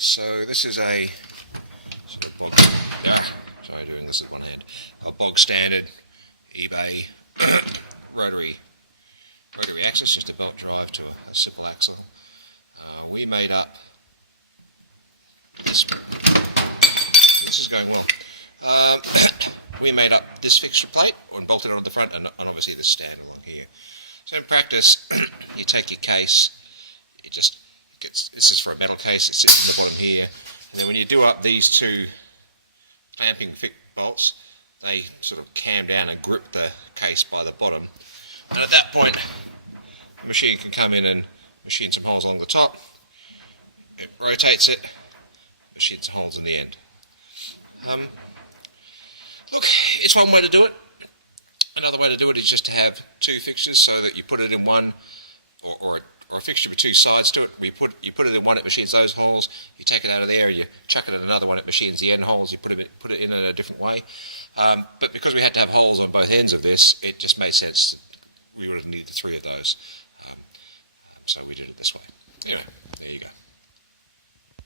So this is a sort of bog, sorry, doing this at one hand. A bog standard eBay rotary axis, just a belt drive to a simple axle. We made up this. This is going well. We made up this fixture plate and bolted it on the front, and obviously the stand along here. So in practice, you take your case. This is for a metal case, it sits at the bottom here, and then when you do up these two clamping bolts, they sort of cam down and grip the case by the bottom, and at that point the machine can come in and machine some holes along the top. It rotates it, machines some holes in the end. Look, it's one way to do it. Another way to do it is just to have two fixtures, so that you put it in one, or a fixture with two sides to it. You put it in one, it machines those holes. You take it out of there, you chuck it in another one, it machines the end holes. You put it in a different way. But because we had to have holes on both ends of this, it just made sense. We would have needed three of those. So we did it this way. Anyway, there you go.